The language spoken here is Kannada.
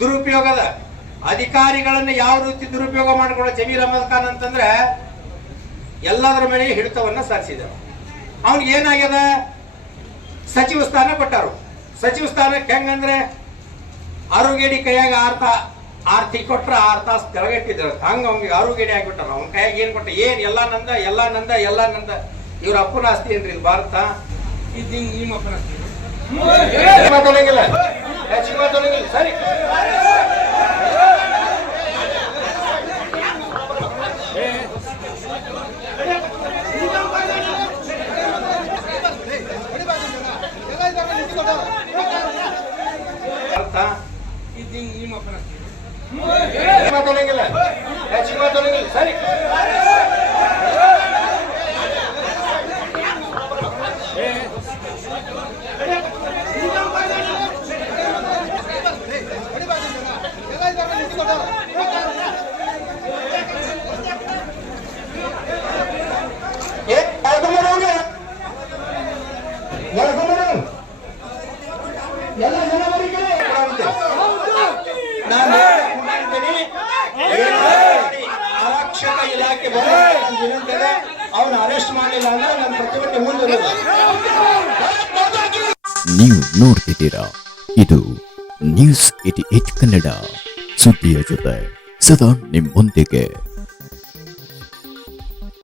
ದುರುಪಯೋಗದ ಅಧಿಕಾರಿಗಳನ್ನ ಯಾವ ರೀತಿ ದುರುಪಯೋಗ ಮಾಡಿಕೊಳ್ಳೋ ಜಮೀರ್ ಅಹಮದ್ ಖಾನ್ ಅಂತಂದ್ರೆ ಎಲ್ಲದರ ಮೇಲೆ ಹಿಡಿತವನ್ನ ಸಾಧಿಸಿದ. ಅವನಿಗೆ ಏನಾಗ್ಯದ, ಸಚಿವ ಸ್ಥಾನ ಕೊಟ್ಟಾರು. ಸಚಿವ ಸ್ಥಾನಕ್ಕೆ ಹೆಂಗಂದ್ರೆ ಆರುಗೇಡಿ ಕೈಯಾಗ ಆರ್ತಿ ಕೊಟ್ರ 6 ತಾಸು ತೆಳಗಟ್ಟಿದ್ರು. ಹಂಗ ಅವ್ನಿಗೆ ಆರುಗೇಡಿ ಆಗಿಬಿಟ್ಟಾರ. ಅವ್ನ ಕೈಯಾಗ ಏನ್ ಕೊಟ್ಟ, ಏನ್ ಎಲ್ಲ ನಂದ ಎಲ್ಲ ನಂದ ಎಲ್ಲ ನಂದ. ಇವ್ರ ಅಪ್ಪನ ಆಸ್ತಿ ಏನ್ರಿ ಇದು ಭಾರತ? ನಿಮ್ಮ ಅಪ್ಪನ ಆಸ್ತಿ ಮಾತಾಡಂಗಿಲ್ಲ, ಹೆಚ್ಚಿಗೆ ಮಾತಾಡಂಗಿಲ್ಲ. ಸರಿ, ನಿಮ್ಮ ಅಪ್ಪನ ಮಾತಾಡಂಗಿಲ್ಲ, ಹೆಚ್ಚಿಗೆ ಮಾತಾಡಂಗಿಲ್ಲ. ಸರಿ, ಆರಕ್ಷಕ ಇಲಾಖೆ ಅವನು ಅರೆಸ್ಟ್ ಮಾಡಲಿಲ್ಲ ಅಂದ್ರೆ ನನ್ನ ಪ್ರತಿಭಟನೆ ಮುಂದೆ. ನೀವು ನೋಡ್ತಿದ್ದೀರಾ, ಇದು ನ್ಯೂಸ್ 88 ಕನ್ನಡ, ಸುದ್ದಿಯ ಜೊತೆ ಸದಾ ನಿಮ್ಮೊಂದಿಗೆ.